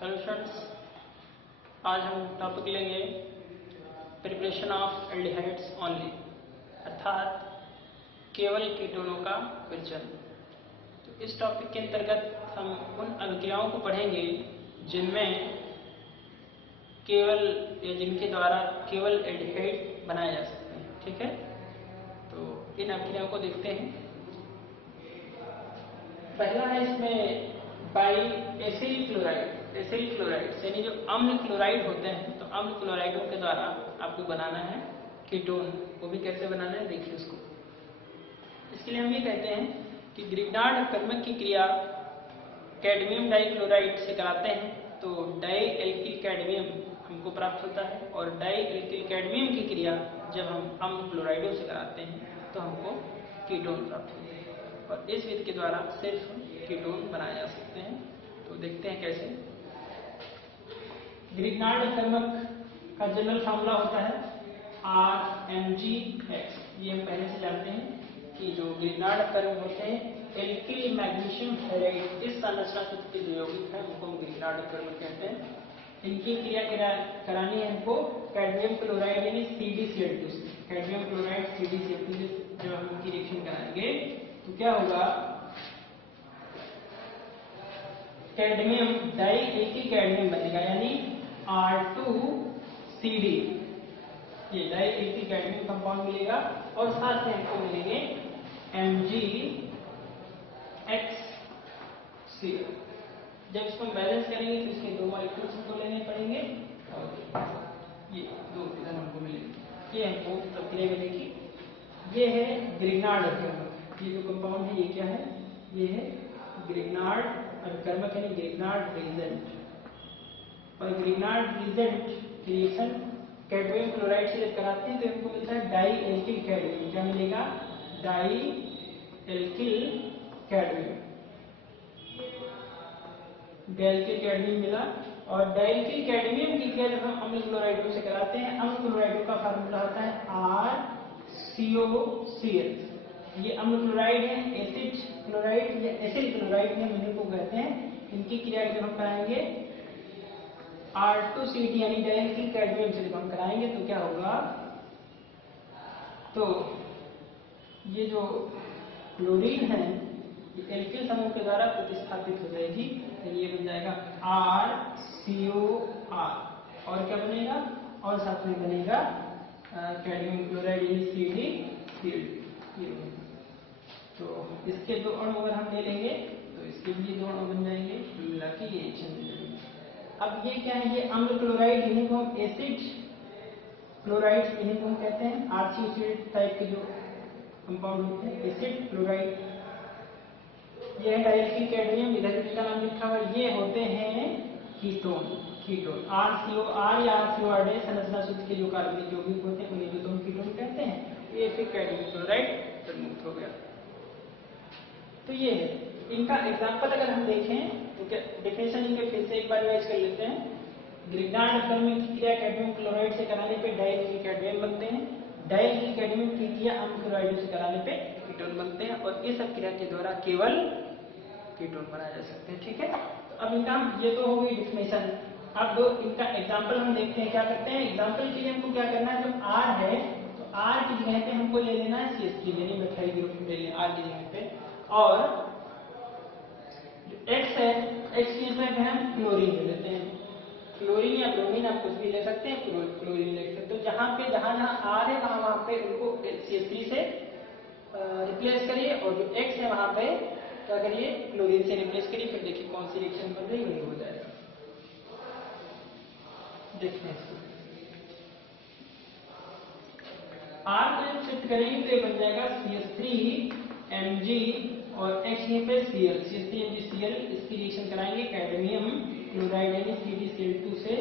Hello students, आज हम topic लेंगे प्रिपरेशन ऑफ एल्डिहाइड्स ओनली, अर्थात केवल कीटोनों का परिचय। तो इस टॉपिक के अंतर्गत हम उन अभिक्रियाओं को पढ़ेंगे जिनमें केवल या जिनके द्वारा केवल एल्डिहाइड बनाए जा सकते हैं। ठीक है, तो इन अभिक्रियाओं को देखते हैं। पहला है इसमें by acyl chloride. Acyl chloride यानी जो अम्ल क्लोराइड होते हैं, तो अम्ल क्लोराइडों के द्वारा आपको बनाना है कीटोन। वो भी कैसे बनाना है देखिए उसको। इसके लिए हम ये कहते हैं कि ग्रिग्नार्ड कर्मक की क्रिया कैडमियम डाइक्लोराइड से कराते हैं तो डाई एल्किल कैडमियम हमको प्राप्त होता है, और डाई एल्किल कैडमियम की क्रिया जब हम अम्ल क्लोराइडों से कराते हैं तो हमको कीटोन प्राप्त होता है। और इस विधि के द्वारा सिर्फ कीटोन बनाए जा सकते हैं। तो देखते हैं कैसे। ग्रिग्नार्ड कर्मक का जनरल फार्मूला होता है RMgX। ये हम पहले से जानते हैं कि जो ग्रिग्नार्ड कर्मक होते हैं एल्किल मैग्नीशियम फेराइड इस संरचना सूत्र के जो यौगिक है उनको हम ग्रिग्नार्ड कर्मक कहते हैं। इनकी क्रिया करानी है हमको कैडमियम क्लोराइड यानी CdCl2 से। कैडमियम क्लोराइड CdCl2 से जब हम इनकी रिएक्शन कराएंगे तो क्या होगा, कैडमियम डाई एल्किल कैडमियम बनेगा यानी R2CD। ये डाई एल्किल कैडमियम कंपाउंड मिलेगा और साथ में हमको मिलेंगे MgXCl। जब इसको हम बैलेंस करेंगे तो इसके दो मॉलिक्यूल्स हमको लेने पड़ेंगे और ये दो इधर हमको मिलेंगे। ये हमको प्रक्रिया में देखिए, ये है ग्रिग्नार्ड कर्मक। ये जो कंपाउंड है ये क्या है, ये है ग्रिग्नार्ड और कर्मक यानी ग्रिग्नार्ड रिएजेंट। और Grignard reagent reaction cadmium chloride से जब कराते हैं तो हमको मिलता है डाई एल्किल कैडमियम। क्या मिलेगा, डाई एल्किल कैडमियम। डाइल्किल कैडमियम मिला। और डाइल्किल कैडमियम की क्रिया जब हम अम्ल क्लोराइडों से कराते हैं, अम्ल क्लोराइडों का फार्मूला होता है RCOCl। ये अम्ल क्लोराइड है, एसिड क्लोराइड या एसिल क्लोराइड में मिलने को कहते हैं। इनकी क्रिया जब हम कराएंगे R2CD यानी डाइल्किल कैडमियम से जब हम कराएंगे तो क्या होगा, तो ये जो क्लोरीन है एल्किल समूह के द्वारा प्रतिस्थापित हो जाएगी, तो ये बन जाएगा RCOR। और क्या बनेगा, और साथ में बनेगा कैडमियम क्लोराइड यानी CdCl2। तो इसके दो अणु अगर हम ले लेंगे तो इसके भी दो अणु बन जाएंगे, मिला के ये रिएक्शन मिल जाएगी। अब ये क्या है, ये अम्ल क्लोराइड इन्हीं को हम एसिड क्लोराइड इन्हीं को हम कहते हैं। RCOCl टाइप के जो कंपाउंड होते हैं एसिड क्लोराइड। ये है डाइल्किल कैडमियम, इधर इसका नाम लिखा हुआ, ये होते हैं कीटोन। कीटोन RCOR या RCOR संरचना सूत्र के जो कार्बनिक यौगिक होते हैं उन्हें जो हम कीटोन कहते हैं। ये फिर कैडमियम क्लोराइड प्रमुख हो गया। तो ये है इनका एग्जाम्पल। अगर हम देखें तो डेफिनेशन इनके फिर से एक बार रिवाइज कर लेते हैं। ग्रिग्नार्ड कर्मक की क्रिया कैडमियम क्लोराइड से कराने पे डाइल्किल कैडमियम बनते हैं। डाइल्किल कैडमियम की क्रिया अम्ल क्लोराइड से कराने पे कीटोन बनते हैं, और इस सब क्रिया के द्वारा केवल कीटोन बनाए जा सकते हैं। ठीक है, तो अब इनका ये तो हो गई डेफिनेशन। अब दो इनका एग्जाम्पल हम देखते हैं क्या करते हैं। एग्जाम्पल के लिए हमको क्या करना है, जो R है तो R की जगह पे हमको ले लेना है CH3 यानी मिथाइल ग्रुप ले लें R की जगह पे। और जो X है, X की जगह पे हम क्लोरीन ले लेते हैं। क्लोरीन या ब्रोमीन आप कुछ भी ले सकते हैं, क्लोरीन ले सकते हैं। तो जहां जहां R है वहां पे उनको CH3 से रिप्लेस करिए, और जो X है वहां पे क्या करिए, क्लोरीन से रिप्लेस करिए। फिर देखिए कौन सी रिएक्शन बन रही वही हो जाएगा। देखिए R को जब शिफ्ट करेंगे तो ये बन जाएगा CH3Mg और X यहीं पे Cl, CH3MgCl। इसकी रिएक्शन कराएंगे कैडमियम क्लोराइड यानी CdCl2 से,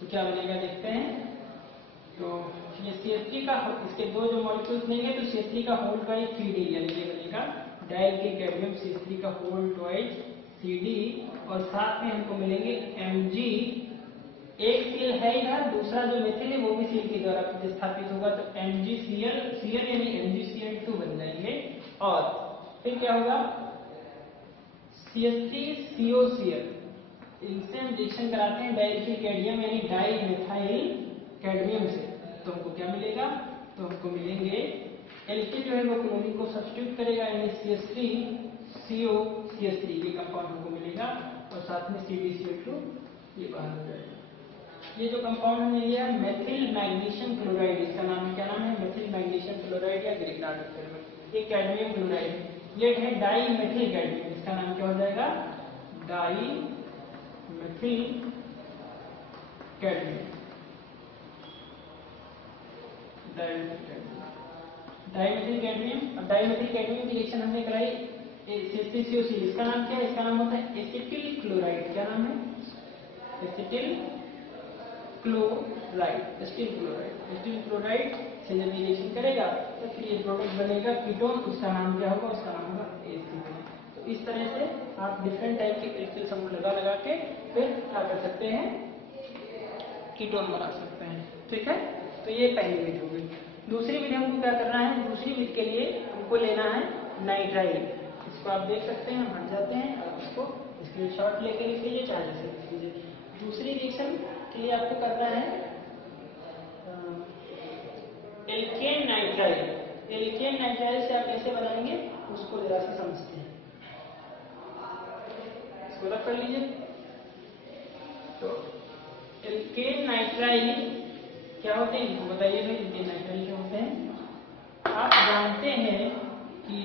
तो क्या बनेगा देखते हैं। तो ये CH3 का इसके दो जो मॉलिक्यूल्स लेंगे तो CH3 का होल ट्वाइस CD यानी ये बनेगा डाइल्किल कैडमियम CH3 का होल ट्वाइस CD। और साथ में हमको मिलेंगे Mg। एक सीएल है इधर, दूसरा जो मेथिल है वो भी सीएल के द्वारा प्रतिस्थापित होगा, तो MgCl यानी MgCl2 बन जाएंगे। और फिर क्या होगा, CH3COCl इनसे हम रिएक्शन कराते हैं डाइइथिल कैडमियम यानी डाई मिथाइल कैडमियम से, तो हमको क्या मिलेगा, तो हमको मिलेंगे एल्किल जो है वो क्लोरीन को सब्स्टिट्यूट करेगा यानी CH3CO CH3 ये कंपाउंड हमको मिलेगा और साथ में CdCl2 ये बाहर हो जाएगा। ये जो कंपाउंड हमने लिया मेथिल मैग्नीशियम क्लोराइड, इसका नाम क्या नाम है, मेथिल मैग्नीशियम क्लोराइड या ग्रिग्नार्ड। ये कैडमियम क्लोराइड, ये है डाई मेथिल कैडमियम, इसका नाम क्या हो जाएगा, dimethyl cadmium. Dimethyl cadmium, अब डाइमेथिल कैडमियम की रिएक्शन हमने कराई CH3COC, इसका नाम क्या है, इसका नाम होता है एसिटिल क्लोराइड। क्या नाम है, एसिटिल क्लोराइड। एसिटिल क्लोराइड से जब रिएक्शन करेगा तो फिर ये प्रोडक्ट बनेगा कीटोन, उसका नाम क्या होगा, उसका नाम होगा एसिटिल। तो इस तरह से आप डिफरेंट टाइप के एल्किल समूह लगा के फिर क्या कर सकते हैं, कीटोन बना सकते हैं। ठीक है, तो ये पहली विधि हो गई। दूसरी विधि हमको क्या करना है, दूसरी विधि के लिए हमको लेना है नाइट्राइल। इसको आप देख सकते हैं, हम हट जाते हैं और उसको स्क्रीनशॉट लेके लिख लीजिए, चाहे जैसे लिख लीजिए। दूसरी रिएक्शन के लिए आपको करना है एल्केन नाइट्राइल। एल्केन नाइट्राइल से आप कैसे बनाएंगे उसको जरा सा समझते हैं, इसको रख कर लीजिए। तो एल्केन नाइट्राइल क्या होते हैं इनको बताइए भाई, एल्केन नाइट्राइल क्या होते हैं। आप जानते हैं कि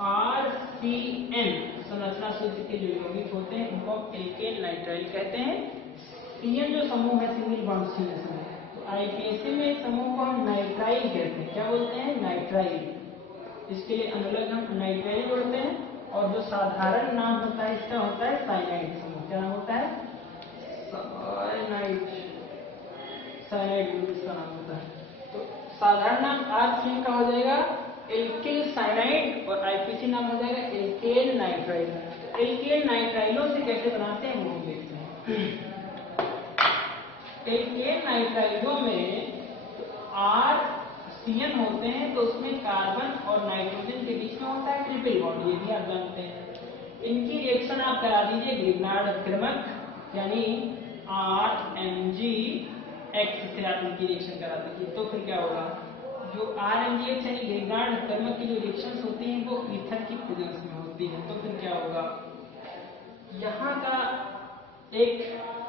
RCN संरचना सूत्र के जो यौगिक होते हैं उनको एल्केन नाइट्राइल कहते हैं। CN जो समूह है सिंगल बॉन्ड CN समूह, तो IPAC में एक समूह को हम नाइट्राइल कहते हैं। क्या बोलते हैं, नाइट्राइल। इसके लिए अनुलग हम नाइट्राइल बोलते हैं और जो साधारण नाम होता है इसका होता है साइनाइड समूह। क्या नाम होता है, साइनाइड ग्रुप इसका नाम होता है। तो साधारण नाम RCN का हो जाएगा एल्किल साइनाइड और IPC नाम हो जाएगा एल्केन नाइट्राइल। एल्केन नाइट्राइलों से कैसे बनाते हैं वो हम देखते हैं। एल्केन नाइट्राइलों में RCN होते हैं तो उसमें कार्बन और नाइट्रोजन के बीच में होता है ट्रिपल बॉन्ड, ये भी आप जानते हैं। इनकी रिएक्शन आप करा दीजिए ग्रिग्नार्ड अक्रमक यानी RMgX से आप इनकी रिएक्शन करा दीजिए, तो फिर क्या होगा, जो RMgX यानी ग्रिग्नार्ड अक्रमक की जो रिएक्शंस होती हैं वो ईथर की प्रेजेंस में होती है। तो फिर क्या होगा, यहाँ का एक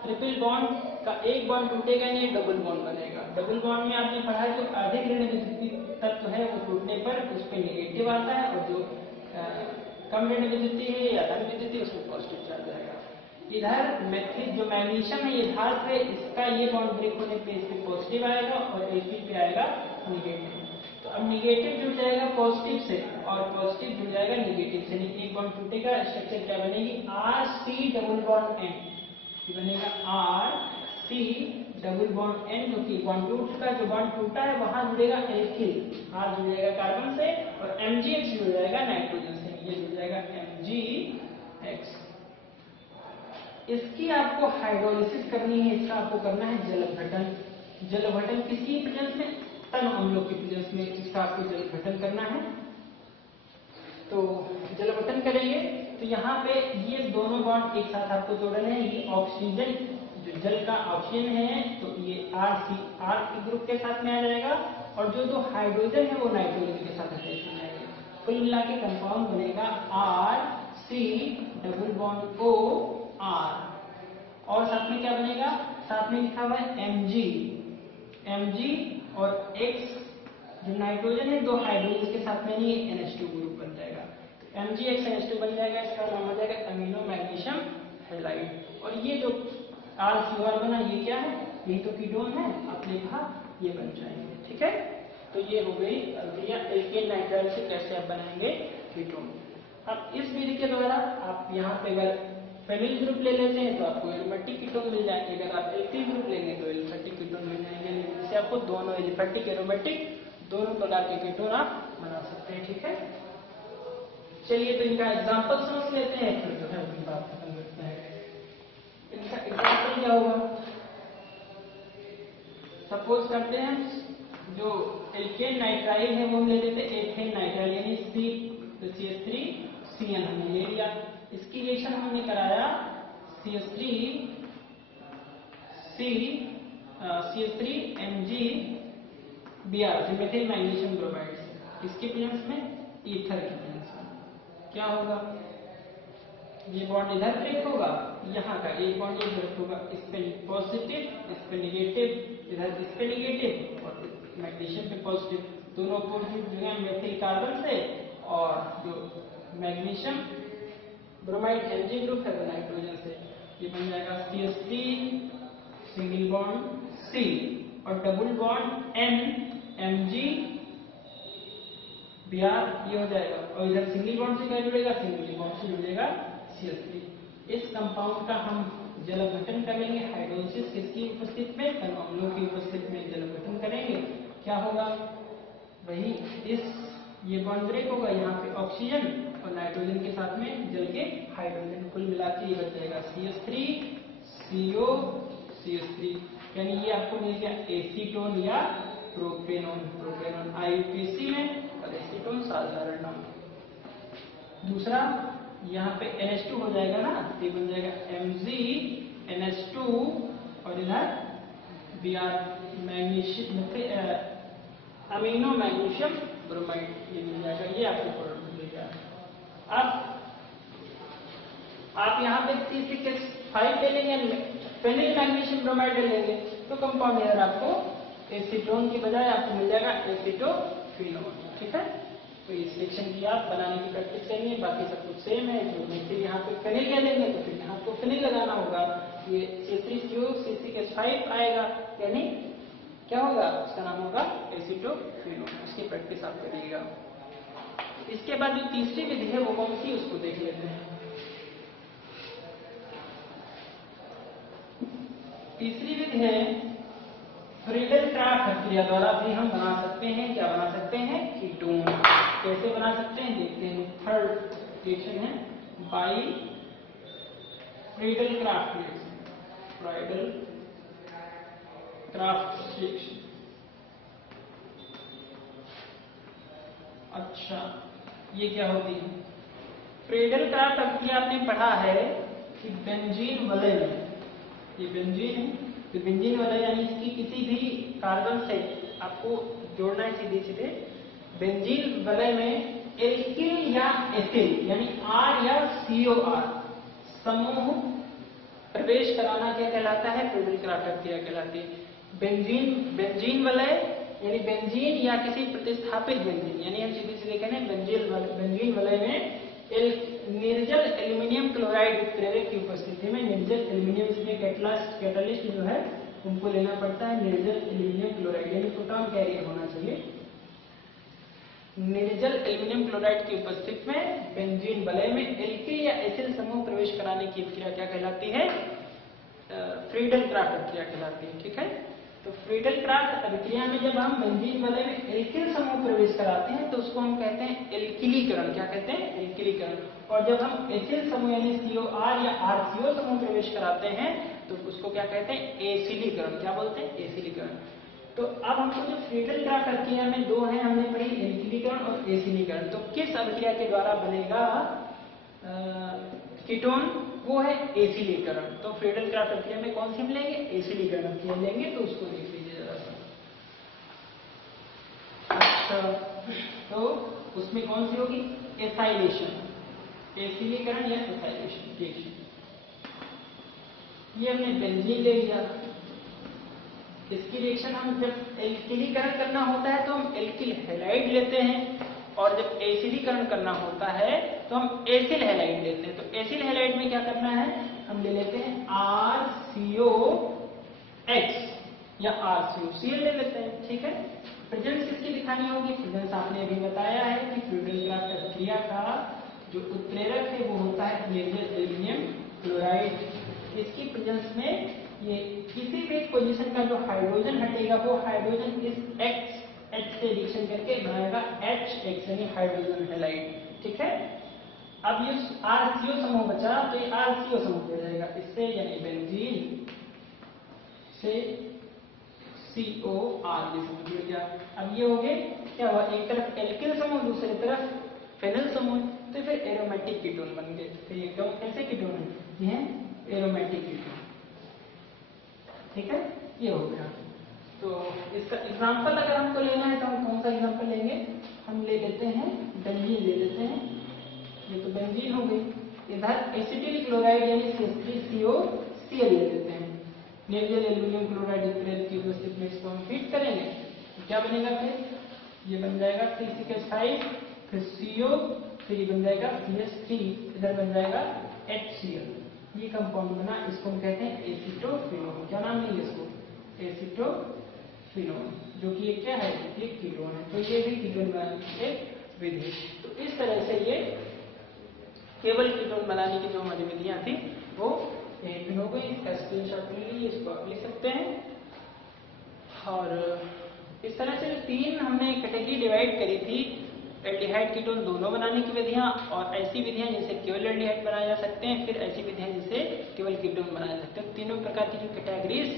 ट्रिपल बॉन्ड का एक बॉन्ड टूटेगा नहीं, डबल बॉन्ड बनेगा। डबल बॉन्ड में आपने पढ़ा है जो अधिक ऋण विद्युतीय तत्व है वो टूटने पर उस पर नेगेटिव आता है और जो कम ऋण विद्युतीय है या धन विद्युतीय उसमें पॉजिटिव चार्ज आएगा। इधर मेथिल जो मैग्नीशियम है ये धातु पे, इसका ये बॉन्ड ब्रेक होने पे इस पे पॉजिटिव आएगा और Fe पे आएगा निगेटिव। तो अब निगेटिव जुड़ जाएगा पॉजिटिव से और पॉजिटिव जुड़ जाएगा निगेटिव से, एक बॉन्ड टूटेगा, स्ट्रक्चर क्या बनेगी, RC डबल बॉन्ड N बनेगा, RC डबल बॉन्ड N, जो कि बॉन्ड टूट चुका, जो बॉन्ड टूटा है वहां जुड़ेगा एल्किल, R जुड़ जाएगा कार्बन से और MgX जुड़ जाएगा नाइट्रोजन से, ये जुड़ जाएगा MgX। इसकी आपको हाइड्रोलिसिस करनी है, इसका आपको करना है जलघटन। जलघटन किसकी प्रेजेंस में, तन अम्लों की प्रेजेंस में इसका आपको जलघटन करना है। तो जलघटन करेंगे तो यहाँ पे ये दोनों बॉन्ड एक साथ आपको जोड़ने हैं। ये ऑक्सीजन जो जल का ऑक्सीजन है तो ये R ग्रुप के साथ में आ जाएगा और जो दो हाइड्रोजन है वो नाइट्रोजन के साथ अटैच हो जाएंगे। कुल मिला के कंपाउंड बनेगा RC डबल बॉन्ड OR और साथ में क्या बनेगा, साथ में लिखा हुआ है Mg और X जो नाइट्रोजन है दो हाइड्रोजन के साथ में नहीं NH2 ग्रुप बन जाएगा। तो MgX NH2 बन जाएगा, इसका नाम हो जाएगा अमीनो मैग्नीशियम हैलाइड। और ये जो RCOR बना ये क्या है, यही तो कीटोन है, आपने कहा ये बन जाएंगे। ठीक है, तो ये हो गई अभिक्रिया एल्केन नाइट्राइल से कैसे आप बनाएंगे कीटोन। अब इस विधि के द्वारा आप यहाँ पे अगर फेनिल ग्रुप ले लेते हैं तो आपको एरोमेटिक कीटोन मिल जाएंगे, अगर आप एल्किल ग्रुप लेंगे तो एलिफेटिक कीटोन मिल जाएंगे। इससे आपको दोनों एलिफेटिक एरोमेटिक दोनों प्रकार के कीटोन आप बना सकते हैं। ठीक है, चलिए तो इनका एग्जांपल समझ लेते हैं, फिर जो है अपनी बात खत्म करते हैं। इनका एग्जांपल क्या होगा, सपोज करते हैं जो एल्केन नाइट्राइल है वो हम ले लेते हैं एथेन नाइट्राइल यानी CH3CN हमने ले लिया। इसकी रिएक्शन हमने कराया CH3Mg Br methyl magnesium bromide से किसके प्रेजेंस में, ईथर के प्रेजेंस में क्या होगा, ये बॉन्ड इधर ब्रेक होगा, यहाँ का एक बॉन्ड ये ब्रेक होगा, इस पे पॉजिटिव, इस पे नेगेटिव, इधर इस पे नेगेटिव और मैग्नीशियम पे पॉजिटिव, दोनों अपोजिट जो है मेथिल कार्बन से, और जो मैग्नीशियम ब्रोमाइड Mg ग्रुप है वो नाइट्रोजन से, ये बन जाएगा CH3 सिंगल बॉन्ड C और double bond N Mg Br ये हो जाएगा, और इधर सिंगल बॉन्ड से क्या जुड़ेगा, सिंगल बॉन्ड से जुड़ेगा CH3। इस कंपाउंड का हम जल अपघटन करेंगे हाइड्रोलिसिस किसकी उपस्थिति में, अम्लों की उपस्थिति में जल अपघटन करेंगे, क्या होगा, वही इस ये बॉन्ड ब्रेक होगा, यहाँ पे ऑक्सीजन और नाइट्रोजन के साथ में जल के हाइड्रोजन, कुल मिला के ये बच जाएगा CH3 CO CH3, यानी ये आपको मिल गया एसीटोन या प्रोपेनॉन, प्रोपेनॉन IUPAC में और एसीटोन साधारण नाम। दूसरा यहाँ पे NH2 हो जाएगा ना, ये बन जाएगा Mg NH2 और इधर Br magnesium amino magnesium bromide ये मिल जाएगा, ये आपको प्रोडक्ट मिलेगा। अब आप यहाँ पे C6H5 ले लेंगे, फेनिल मैग्नीशियम ब्रोमाइड ले लेंगे, तो कंपाउंड इधर आपको एसीटोन की बजाय आपको मिल जाएगा एसीटोफिनोन, ठीक है। तो इस सेक्शन की आप बनाने की प्रैक्टिस करेंगे, बाकी सब कुछ सेम है, जो फिर यहाँ पे फेनिल ले लेंगे तो फिर यहाँ आपको फेनिल लगाना होगा, ये C3CO C6H5 आएगा, यानी क्या होगा, उसका नाम होगा एसीटोफिनोन, उसकी प्रैक्टिस आप करिएगा। इसके बाद जो तीसरी विधि है वो कौन सी, उसको देख लेते हैं। तीसरी विधि है फ्रीडल-क्राफ्ट प्रक्रिया द्वारा भी हम बना सकते हैं, क्या बना सकते हैं, कीटोन। कैसे बना सकते हैं देखते हैं। थर्ड रिएक्शन है by Friedel-Crafts reaction, Friedel-Crafts reaction. अच्छा ये क्या होती है, फ्रीडल-क्राफ्ट प्रक्रिया आपने पढ़ा है कि बेंजीन वलय में, ये बेंजीन है, तो बेंजीन वलय यानी इसकी किसी भी कार्बन से आपको जोड़ना है सीधे सीधे, बेंजीन वलय में एल्किल या एथिल यानी R या COR समूह प्रवेश कराना क्या कहलाता है, फ्रीडल-क्राफ्ट प्रक्रिया कहलाती है। बेंजीन वलय यानी बेंजीन या किसी प्रतिस्थापित बेंजीन, यानी हम सीधे सीधे कहते हैं बेंजीन वलय में निर्जल एल्यूमिनियम क्लोराइड उत्प्रेरक की उपस्थिति में, निर्जल एल्यूमिनियम इसमें कैटलिस्ट जो है उनको लेना पड़ता है, निर्जल एल्यूमिनियम क्लोराइड यानी प्रोटॉन कैरियर होना चाहिए। निर्जल एल्यूमिनियम क्लोराइड की उपस्थिति में बेंजीन वलय में एल्किल या एथिल समूह प्रवेश कराने की प्रक्रिया क्या कहलाती है, फ्रीडल-क्राफ्ट प्रक्रिया कहलाती है, ठीक है। तो फ्रीडल-क्राफ्ट प्रक्रिया में जब हम बेंजीन वलय में एल्किल समूह प्रवेश कराते हैं तो उसको हम कहते हैं एल्किलीकरण, क्या कहते हैं, एल्किलीकरण। और जब हम एथिल समूह यानी COR या RCO समूह प्रवेश कराते हैं तो उसको क्या कहते हैं, एसिलीकरण, क्या बोलते हैं, एसिलीकरण। तो अब हमको जो फ्रीडल-क्राफ्ट प्रक्रिया में दो हैं हमने पढ़ी, एल्किलीकरण और एसिलीकरण। तो किस अभिक्रिया के द्वारा बनेगा कीटोन, वो है एसिलीकरण। तो फ्रीडल-क्राफ्ट प्रक्रिया में कौन सी मिलेंगे, एसिलीकरण प्रक्रिया लेंगे, तो उसको देख लीजिए जरा सा। अच्छा तो उसमें कौन सी होगी, एसाइलेशन, एसिलीकरण या एसाइलेशन। देखिए ये हमने बेंजीन ले लिया, इसकी रिएक्शन हम जब एल्किलीकरण करना होता है तो हम एल्किल हैलाइड लेते हैं, और जब एसिडीकरण करना होता है तो हम एसिल हैलाइड लेते हैं। तो एसिल हैलाइड में क्या करना है, हम ले लेते हैं RCOX या RCOCl ले लेते हैं, ठीक है। प्रेजेंस किसकी दिखानी होगी, प्रेजेंस आपने अभी बताया है कि फ्रीडल-क्राफ्ट प्रक्रिया का जो उत्प्रेरक है वो होता है निर्जल एल्यूमिनियम क्लोराइड। इसकी प्रेजेंस में ये किसी भी पोजीशन का जो हाइड्रोजन हटेगा वो हाइड्रोजन इस H से रिएक्शन करके बनाएगा HX यानी हाइड्रोजन हैलाइड, ठीक है। अब ये RCO समूह बचा तो ये RCO समूह हो जाएगा इससे, यानी बेंजीन से COR ये समूह जुड़ गया। अब ये हो गए क्या हुआ, एक तरफ एल्किल समूह दूसरी तरफ फेनिल समूह, तो फिर एरोमेटिक कीटोन बन गए। तो ये कैसे कीटोन है, ये एरोमेटिक कीटोन। ठीक है, ये हो गया। तो इसका एग्जाम्पल अगर हमको लेना है तो हम कौन सा एग्जाम्पल लेंगे? हम ले लेते हैं बेंजीन ले लेते हैं। ये तो बेंजीन हो गई। इधर एसिटिल क्लोराइड यानी CH3COCl ले लेते हैं। नेवियल एल्यूमिनियम क्लोराइड इथेनॉल की उपस्थिति में इसको हम फीड करेंगे तो क्या बनेगा? फिर ये बन जाएगा CH5, फिर CO, फिर ये बन जाएगा CH3, इधर बन जाएगा HCl। ये कंपाउंड बना, इसको हम कहते हैं एसीटोफिनोन। क्या नाम लेंगे इसको? एसीटोफिनोन, जो कि ये क्या है? ये कीटोन है। तो ये भी कीटोन बनाने की एक विधि। तो इस तरह से ये केवल कीटोन बनाने की जो हमारी विधियां थी वो हो गई। इसका स्क्रीनशॉट ले लीजिए, इसको आप लिख सकते हैं। और इस तरह से 3 हमने कैटेगरी डिवाइड करी थी, एल्डिहाइड कीटोन दोनों बनाने की विधियां, और ऐसी विधियां जिससे केवल एल्डिहाइड बनाए जा सकते हैं, फिर ऐसी विधियां जिससे केवल कीटोन बनाए जा सकते हैं। तीनों प्रकार की जो कैटेगरीज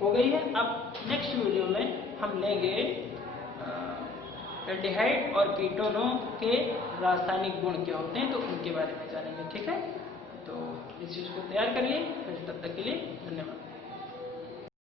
हो गई है। अब नेक्स्ट वीडियो में हम लेंगे एल्डिहाइड और कीटोनों के रासायनिक गुण क्या होते हैं, तो उनके बारे में जानेंगे। ठीक है, तो इस चीज को तैयार करिए। फिर तब तक के लिए धन्यवाद।